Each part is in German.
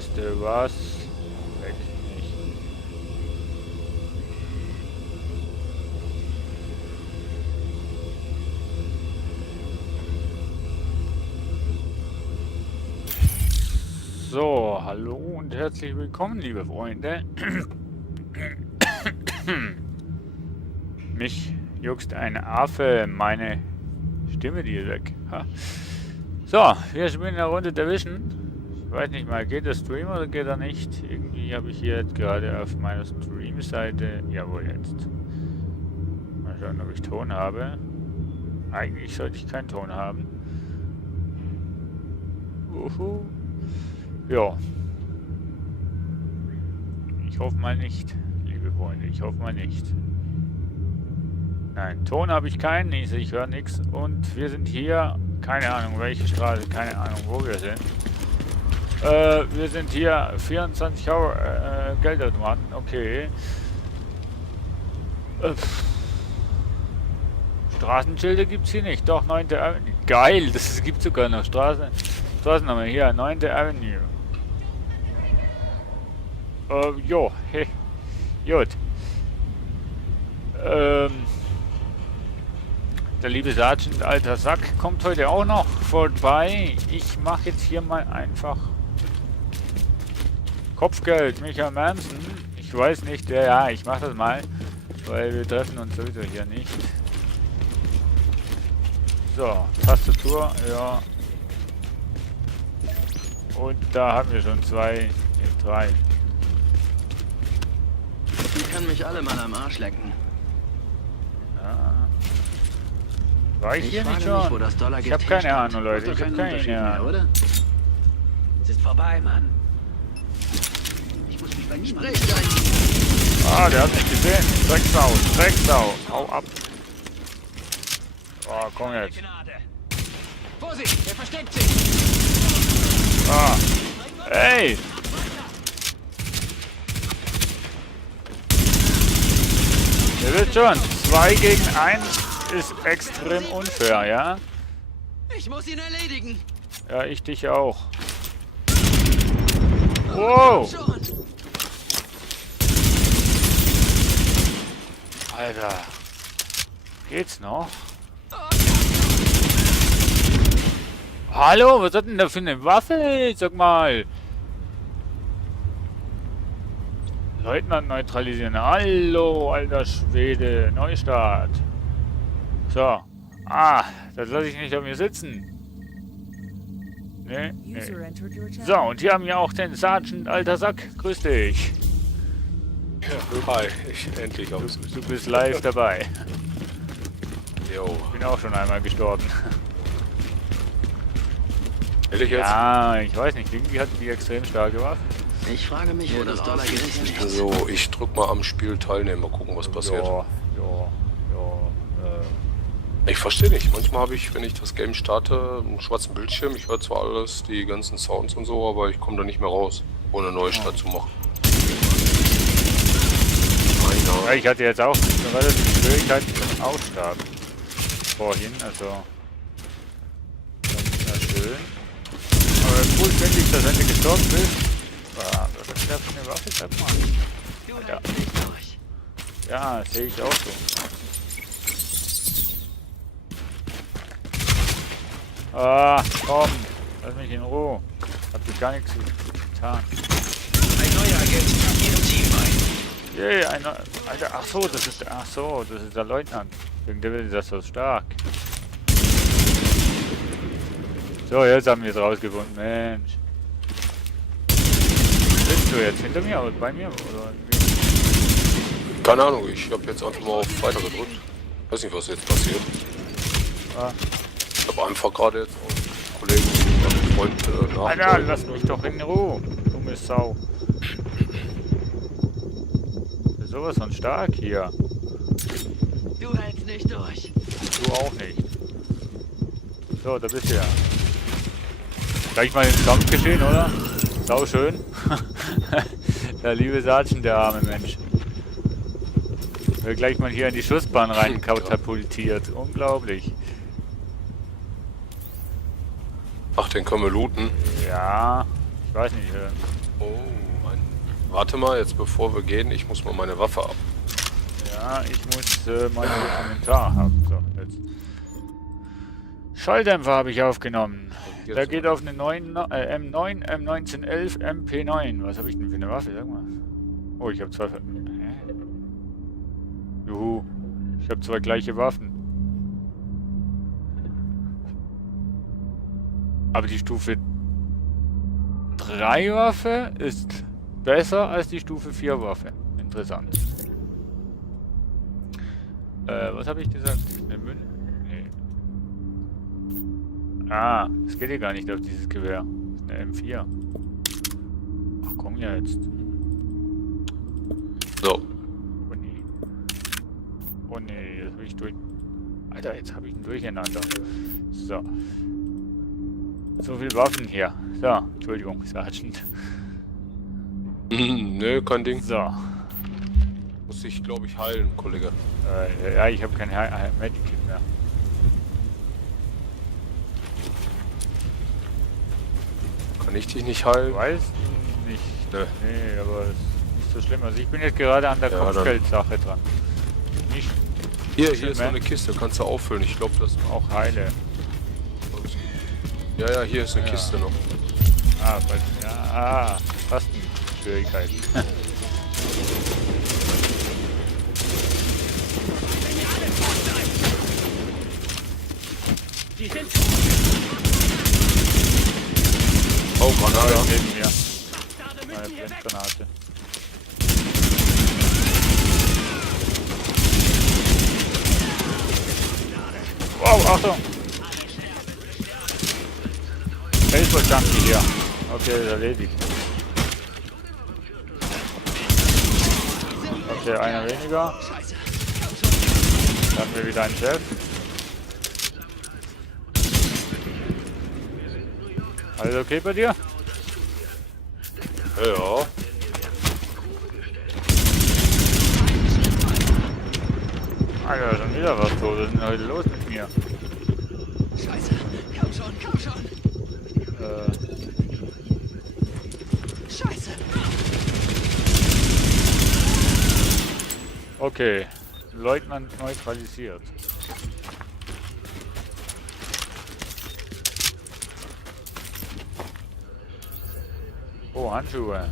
Weißt du was? Weg nicht. So, hallo und herzlich willkommen, liebe Freunde. Mich juckst ein Affe, meine Stimme, die ist weg. Ha. So, wir spielen eine Runde Division. Ich weiß nicht mal, geht der Stream oder geht er nicht? Irgendwie habe ich hier jetzt gerade auf meiner Stream-Seite... Jawohl, jetzt. Mal schauen, ob ich Ton habe. Eigentlich sollte ich keinen Ton haben. Uhu. Ja. Ich hoffe mal nicht, liebe Freunde. Ich hoffe mal nicht. Nein, Ton habe ich keinen. Ich höre nichts. Und wir sind hier... Keine Ahnung, welche Straße. Keine Ahnung, wo wir sind. Wir sind hier 24 Geldautomaten. Okay. Straßenschilder gibt es hier nicht. Doch, 9. Avenue. Geil, das gibt sogar noch Straßennummer. Hier, 9. Avenue. Jo, hey. Gut. Der liebe Sergeant alter Sack kommt heute auch noch vorbei. Ich mache jetzt hier mal einfach Kopfgeld, Michael Manson. Ich weiß nicht, ja, ich mache das mal, weil wir treffen uns sowieso hier nicht. So, Tastatur, ja. Und da haben wir schon 2, 3. Die können mich alle mal am Arsch lecken. Ja. War ich hier nicht frage mich, wo schon? das Dollargift Ich habe keine hinstand. Ahnung, Leute. Macht doch Ich habe keinen Unterschied keine mehr, Ahnung. oder? Es ist vorbei, Mann. Ich muss mich bei niemandem... Sprich dein... Ah, der hat mich gesehen. Drecksau, Drecksau. Hau ab. Oh, komm jetzt. Gnade. Vorsicht, er versteckt sich. Ah. Ey! Ihr wisst schon, 2 gegen 1 ist extrem unfair, ja? Ich muss ihn erledigen. Ja, ich dich auch. Wow! Schon. Alter. Geht's noch? Hallo, was hat denn da für eine Waffe? Sag mal. Leutnant neutralisieren. Hallo, alter Schwede. Neustart. So. Ah, das lasse ich nicht auf mir sitzen. Nee, nee. So, und hier haben wir auch den Sergeant alter Sack. Grüß dich. Ja, hi, ich endlich auch. Du bist live dabei. Jo. Bin auch schon einmal gestorben. Ehrlich jetzt? Ja, ich weiß nicht. Irgendwie hat die extrem starke Waffe. Ich frage mich, wo das Dollargift ist. So, ich drück mal am Spiel teilnehmen, mal gucken, was passiert. Ja. Ich verstehe nicht. Manchmal habe ich, wenn ich das Game starte, einen schwarzen Bildschirm. Ich höre zwar alles, die ganzen Sounds und so, aber ich komme da nicht mehr raus, ohne eine neue Start zu machen. Ja, ich hatte jetzt auch relativ Schwierigkeiten zum Ausstarten. Vorhin, also. Das ist ja schön. Aber cool finde ich, dass wenn du gestorben bist. Was ist das für eine Waffe, sag mal? Du Ja. hältst nicht durch. Ja, sehe ich auch so. Ah, komm, lass mich in Ruhe. Hab dir gar nichts getan. Ein neuer Agent nach Ihrem Team bei. Yay, Alter, ach so, das ist der Leutnant. Wegen der ist das so stark. So, jetzt haben wir es rausgefunden, Mensch. Bist du jetzt hinter mir oder bei mir? Oder wie? Keine Ahnung, ich habe jetzt einfach mal auf Weiter gedrückt. Weiß nicht, was jetzt passiert. Ah. Ich habe einfach gerade jetzt auch einen Kollegen, einen Freund Alter, lass mich doch in Ruhe, dumme Sau. Das ist sowas von stark hier. Du hältst nicht durch. Du auch nicht. So, da bist du ja. Gleich mal ins Kampf geschehen, oder? Sau schön. Der liebe Sergeant, der arme Mensch. Wird gleich mal hier in die Schussbahn rein katapultiert. Unglaublich. Ach, den können wir looten. Ja, ich weiß nicht. Oh, warte mal, jetzt bevor wir gehen, ich muss mal meine Waffe ab. Ja, ich muss meinen Kommentar haben. So, jetzt. Schalldämpfer habe ich aufgenommen. Der geht auf eine M9, M1911, MP9. Was habe ich denn für eine Waffe? Sag mal. Oh, ich habe zwei... Hä? Juhu. Ich habe zwei gleiche Waffen. Aber die Stufe 3 Waffe ist besser als die Stufe 4 Waffe. Interessant. Was habe ich gesagt? Eine Münze? Nee. Ah, das geht ja gar nicht auf dieses Gewehr. Das ist eine M4. Ach komm ja jetzt. So. Oh nee. Oh nee, jetzt habe ich durch... Alter, jetzt habe ich ein Durcheinander. So. So viel Waffen hier. So, Entschuldigung, Sergeant. Nö, kein Ding. So. Muss ich, glaube ich, heilen, Kollege. Ja, ich habe kein Medikit mehr. Kann ich dich nicht heilen? Weiß nicht. Nö. Nee, aber es ist nicht so schlimm. Also ich bin jetzt gerade an der Ja, Kopfgeldsache dran. Nicht Hier schlimm, ist so eine Kiste, kannst du auffüllen. Ich glaube, das auch heile. Ja, hier ist eine Kiste noch. Ja, Tastenschwierigkeiten. Oh, Granate. Neben mir. Meine Blendgranate. Wow, Achtung! Baseball-Junkie hier. Okay, erledigt. Okay, einer weniger. Dann haben wir wieder einen Chef. Alles okay bei dir? Ja. Alter, schon wieder was los. Was ist denn heute los mit mir? Scheiße. Komm schon, komm schon. Scheiße. Okay. Leutnant neutralisiert. Oh, Handschuhe.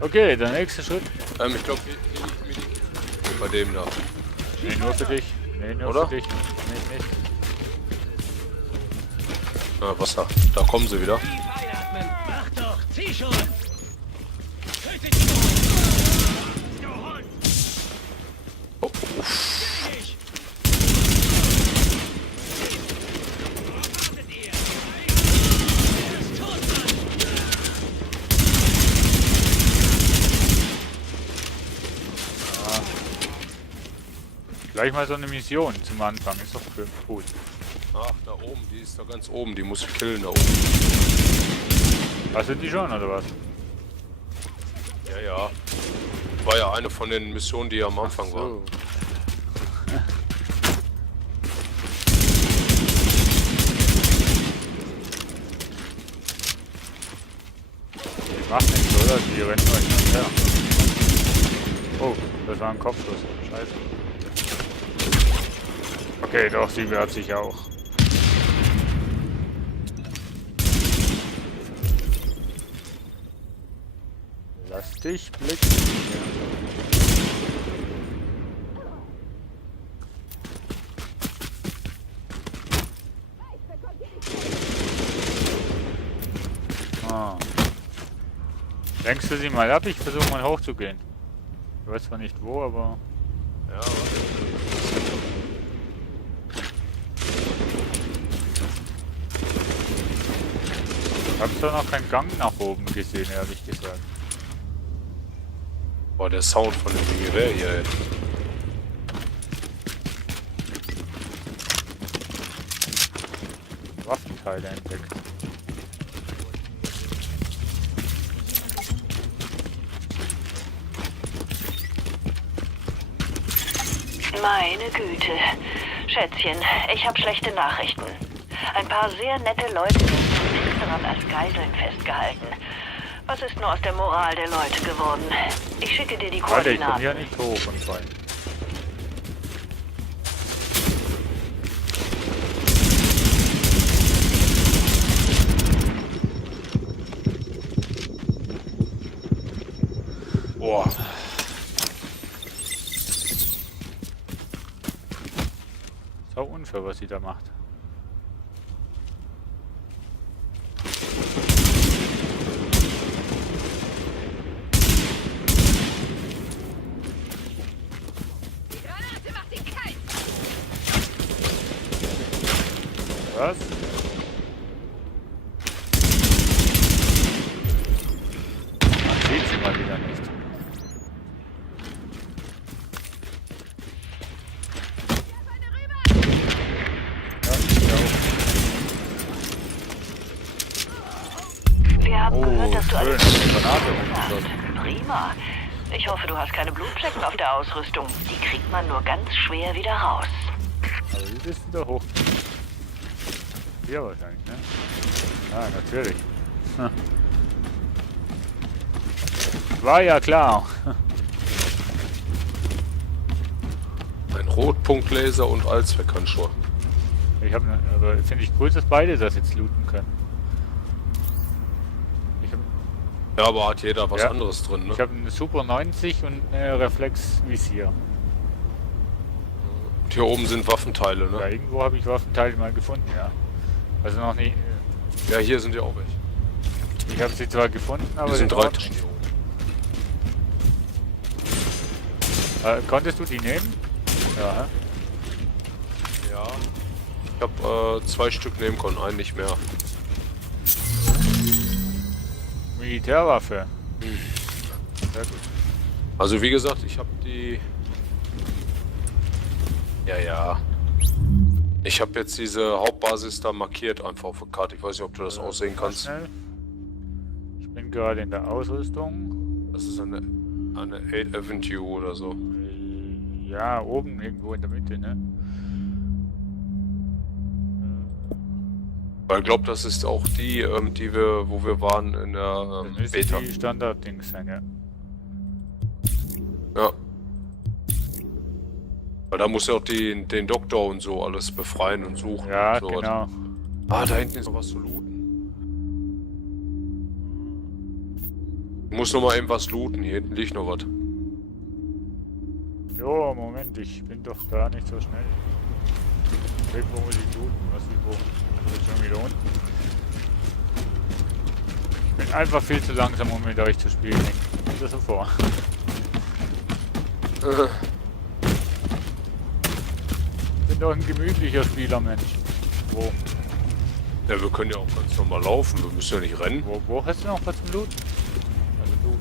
Okay, der nächste Schritt. Ich glaube, bei dem da. Nee, nur für dich. Nee, nur Oder? für dich. Nee, nicht. Wasser. Da kommen sie wieder. Tief einatmen. Mach doch. Zieh schon. Oh, Gleich mal so eine Mission zum Anfang. Ist doch gut. Ach, da oben. Die ist da ganz oben. Die muss ich killen da oben. Was sind die schon, oder was? Ja, ja. War ja eine von den Missionen, die am Anfang waren. So. Die macht nichts, oder? Die rennen nur hin und her. Oh, das war ein Kopfschuss. Scheiße. Okay, doch, sie wehrt sich auch. Lass dich blicken. Ah. Lenkst du sie mal ab? Ich versuche mal hochzugehen. Ich weiß zwar nicht wo, aber... Ja, warte. Ich hab zwar noch keinen Gang nach oben gesehen, ehrlich gesagt. Boah, der Sound von dem Gewehr hier, ey. Waffenteile entdeckt. Meine Güte. Schätzchen, ich habe schlechte Nachrichten. Ein paar sehr nette Leute werden von Plünderern als Geiseln festgehalten. Was ist nur aus der Moral der Leute geworden? Ich schicke dir die Warte, ich komme Koordinaten. ja nicht hoch und rein. Boah. Sau unfair, was sie da macht. Die Granate macht ihn kalt. Was? Man sieht sie mal wieder nicht. Ja, ich auch. Wir haben gehört, dass du schön, alles eine Granate hast. umgeschossen. Prima. Ich hoffe, du hast keine Blutflecken auf der Ausrüstung. Die kriegt man nur ganz schwer wieder raus. Aber wie bist du da hoch? Hier wahrscheinlich, ne? Ah, natürlich. Hm. War ja klar. Ein Rotpunktlaser und Allzweckhandschuhe. Ich habe, aber finde ich cool, dass beide das jetzt looten können. Ich habe Ja, aber hat jeder was Ja. anderes drin, ne? Ich habe eine Super 90 und eine Reflex-Visier. Und hier oben sind Waffenteile, Ja, ne? irgendwo habe ich Waffenteile mal gefunden, ja. Also noch nicht. Ja, hier sind ja auch welche. Ich habe sie zwar gefunden, aber Hier sind den 3 Ort drin nicht. hier oben. Konntest du die nehmen? Ja, hä? Ja. Ich habe 2 Stück nehmen können, einen nicht mehr. Militärwaffe. Sehr gut. Also wie gesagt, ich habe die... Ja. Ich habe jetzt diese Hauptbasis da markiert einfach auf der Karte. Ich weiß nicht, ob du das aussehen Mal kannst. schnell. Ich bin gerade in der Ausrüstung. Das ist eine 8th Avenue oder so. Ja, oben irgendwo in der Mitte, ne? Weil ich glaube, das ist auch die, wo wir waren in der Das müsste Beta. die Standard-Dings sein, ja. Ja. Weil da muss ja auch den Doktor und so alles befreien und suchen. Ja, und sowas. genau. Ah, da hinten ist noch was zu looten. Ich muss noch mal eben was looten. Hier hinten liegt noch was. Jo, Moment, ich bin doch gar nicht so schnell. Irgendwo muss ich looten, was ich wo? Jetzt schon wieder unten. Ich bin einfach viel zu langsam, um mit euch zu spielen. Kommt das so vor? Ich bin doch ein gemütlicher Spielermensch. Wo? Ja, wir können ja auch ganz normal laufen. Wir müssen ja nicht rennen. Wo hast du noch was zum Looten? Also du,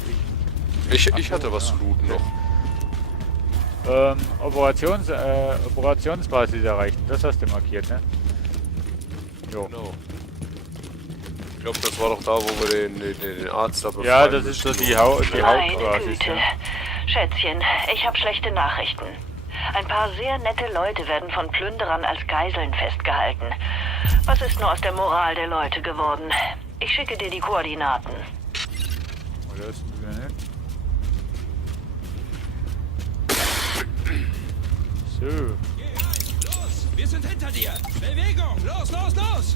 Ich Ach hatte so, was ja. zu looten noch. Operationsbasis erreichen. Das hast du markiert, ne? Jo. Genau. Ich glaube, das war doch da, wo wir den Arzt da befreien Ja, das ist so müssen. die Meine Hauptbasis. Güte. Ja. Schätzchen, ich habe schlechte Nachrichten. Ein paar sehr nette Leute werden von Plünderern als Geiseln festgehalten. Was ist nur aus der Moral der Leute geworden? Ich schicke dir die Koordinaten. Oder ist das wieder nicht? So. Los, wir sind hinter dir. Bewegung, los, los, los.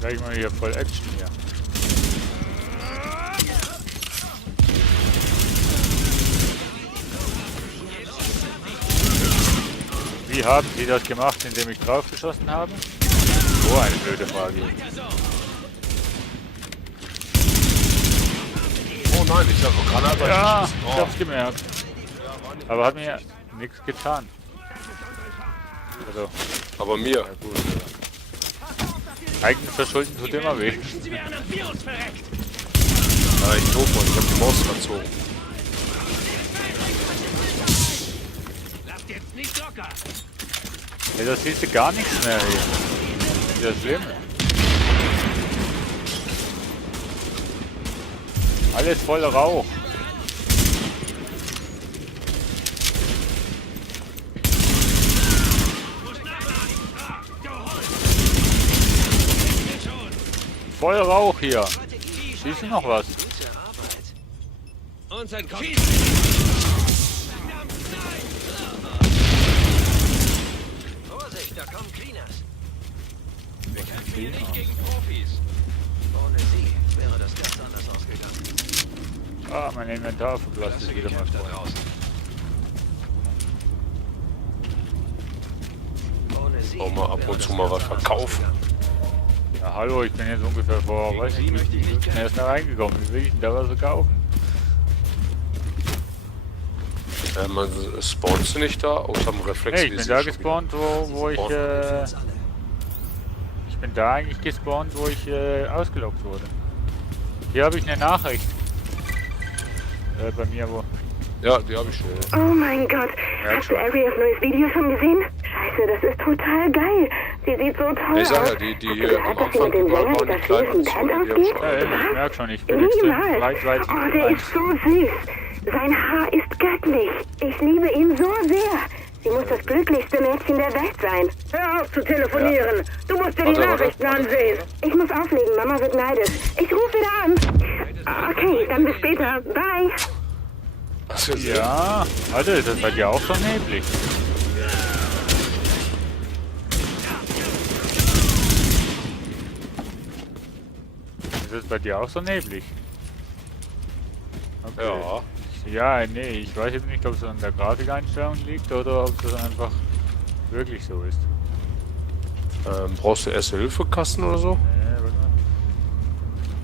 Gleich mal hier voll Action hier. Wie haben Sie das gemacht, indem ich draufgeschossen habe? So eine blöde Frage. Oh nein, ich habe Granate. Ja, geschossen. ich hab's gemerkt. Aber hat mir nichts getan. Also, Aber mir. ja gut. Eigenes Verschulden tut immer weh. Sie wären am Virus verreckt. Ja, ich doof, Mann. Ich habe die Maus verzogen. Lasst jetzt nicht locker. Ey, das siehst du gar nichts mehr hier. Das ist ja schlimm. Alles voller Rauch. voll Rauch hier. Siehst du noch was? Gute Arbeit. Und sein Kopf. Vorsicht, da kommen Cleaners. Wir kämpfen hier nicht gegen Profis. Ohne sie wäre das ganz anders ausgegangen. Ah, mein Inventar verblasst Klasse ist wieder mal gekämpft da voll. draußen. Ohne sie Auch mal ab wäre und das zu mal ganz was anders verkaufen. ausgegangen. Ja, hallo, ich bin jetzt ungefähr vor, Gegen weiß sie ich möchte ich nicht, nicht kämpfen. erst da reingekommen. Wie will ich denn da was verkaufen? Man spawnst du nicht da, außer dem Reflex. Hey, ich bin da gespawnt, wo ich, ich bin da eigentlich gespawnt, wo ich ausgelockt wurde. Hier habe ich eine Nachricht. Bei mir, wo... Ja, die habe ich schon. Oh mein Gott, Ja, hast du Arias neues Video schon gesehen? Scheiße, das ist total geil. Die sieht so toll Ich sag aus. ja, die Hast du am gehört, dass sie Anfang mit dem überall Sänger waren, der die kleinen schwedischen Band Zonen, die ausgeht? haben Ich merke schon, ich bin jetzt Niemals. weit Oh, der ist so süß. Sein Haar ist göttlich. Ich liebe ihn so sehr. Sie muss das glücklichste Mädchen der Welt sein. Hör auf zu telefonieren. Du musst dir die Warte, Nachrichten warte. ansehen. Ich muss auflegen, Mama wird neidisch. Ich rufe wieder an. Okay, dann bis später. Bye. Hast du gesehen? Ja, Alter, ist das bei dir auch so neblig? Ist das bei dir auch so neblig? Okay. Ja. Ja, nee, ich weiß jetzt nicht, ob es an der Grafikeinstellung liegt oder ob das einfach wirklich so ist. Brauchst du Erste-Hilfe-Kasten oder so? Nee, warte mal.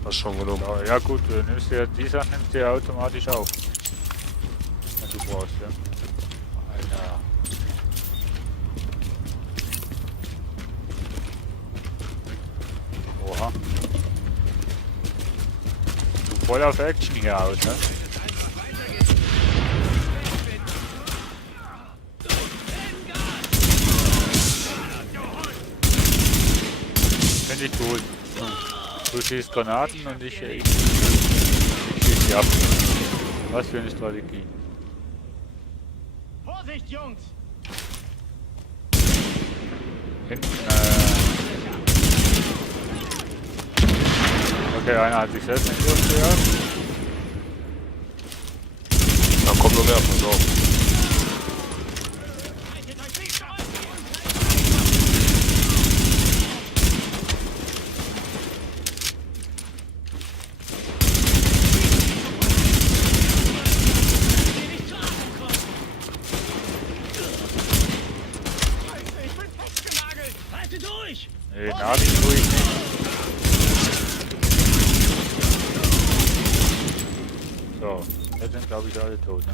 Hast schon genommen. Ja gut, du nimmst dir die Sachen nimmst du ja automatisch auf. Was du brauchst, ja. Alter. Oha. Du voll auf Action hier aus, ne? Finde ich gut. Du schießt Granaten und ich schieße die ab. Was für eine Strategie. Vorsicht, Jungs! Hinten, okay, einer hat sich selbst in die Luft gejagt. Da kommt noch mehr, pass auf. Halte durch! Nee, Navi tue ich nicht. So, jetzt sind glaube ich alle tot, ne?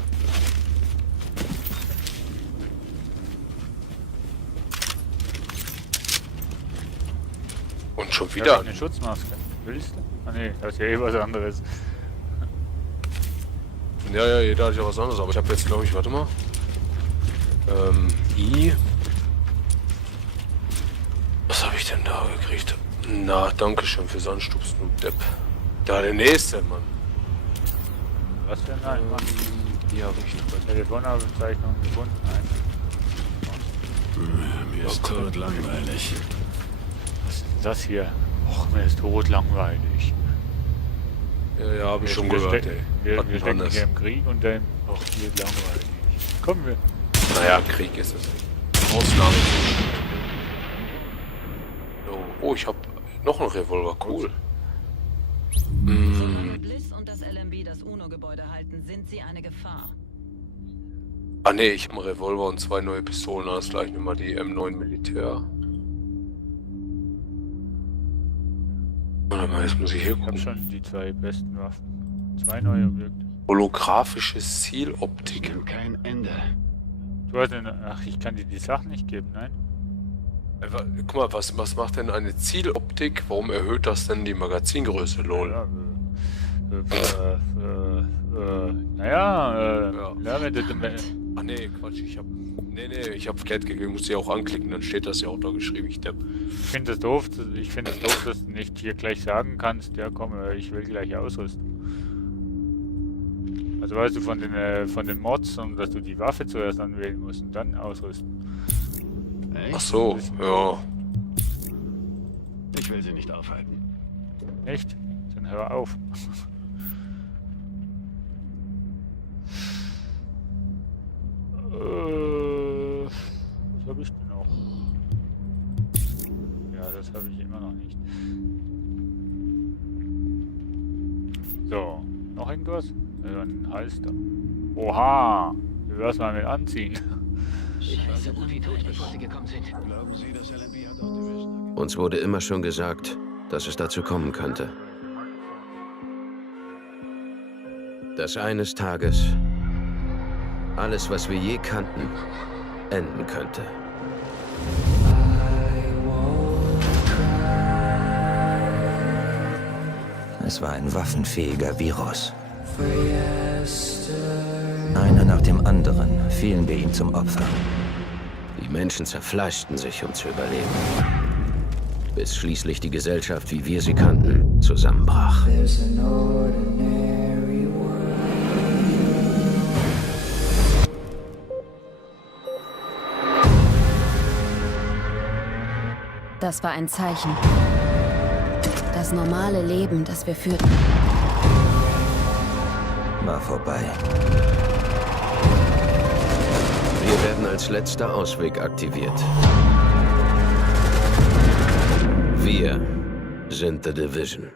Und schon Ich wieder. hab eine Schutzmaske. Willst du? Ah ne, das ist ja eh was anderes. Ja, jeder hat ja was anderes, aber ich habe jetzt, glaube ich, warte mal. I. Was habe ich denn da gekriegt? Na, danke schön fürs Anstupsen, du Depp. Da der nächste, Mann. Was für ein Nein, Mann? Die habe ich noch. Telefonaufzeichnung gefunden. Nein. Mir ist totlangweilig. Was ist denn das hier? Och, mir ist totlangweilig. Ja, habe ich schon Wir gehört, stecken- ey. Wir stecken Hannes. hier im Krieg und dann... Och, mir ist langweilig. Kommen wir. Naja, Krieg ist es. Ausnahme. Oh, ich habe noch einen Revolver, cool. Solange Bliss und das LMB das UNO-Gebäude halten, sind sie eine Gefahr. Ah ne, ich habe einen Revolver und 2 neue Pistolen, alles gleich nochmal die M9 Militär. Warte mal, jetzt muss ich hier Ich habe gucken. schon die 2 besten Waffen. 2 neue Objekte. Holographische Zieloptik. Kein Ende. Du hast eine... Ach, ich kann dir die Sachen nicht geben, nein? Guck mal, was macht denn eine Zieloptik? Warum erhöht das denn die Magazingröße, lol? Ja, ja, wenn du... Ach nee, Quatsch, ich hab hab Geld gegeben, muss ich auch anklicken, dann steht das ja auch da geschrieben, ich depp. Ich finde es doof, dass du nicht hier gleich sagen kannst, ja komm, ich will gleich ausrüsten. Also weißt du von den Mods und dass du die Waffe zuerst anwählen musst und dann ausrüsten. Ach so, ja. Ich will sie nicht aufhalten. Echt? Dann hör auf. Was habe ich denn noch? Ja, das habe ich immer noch nicht. So, noch irgendwas? Ja, ein Halster. Oha! Wie wär's mal mit anziehen? Ich war so gut wie tot, bevor Sie gekommen sind. Uns wurde immer schon gesagt, dass es dazu kommen könnte. Dass eines Tages alles, was wir je kannten, enden könnte. Es war ein waffenfähiger Virus. Einer nach dem anderen fielen wir ihm zum Opfer. Die Menschen zerfleischten sich, um zu überleben. Bis schließlich die Gesellschaft, wie wir sie kannten, zusammenbrach. Das war ein Zeichen. Das normale Leben, das wir führten, War vorbei. Wir werden als letzter Ausweg aktiviert. Wir sind The Division.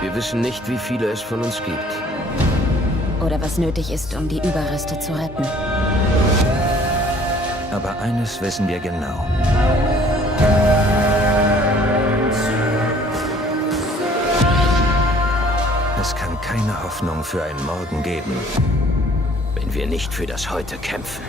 Wir wissen nicht, wie viele es von uns gibt. oder was nötig ist, um die Überreste zu retten. Aber eines wissen wir genau. Es kann keine Hoffnung für einen Morgen geben, wenn wir nicht für das Heute kämpfen.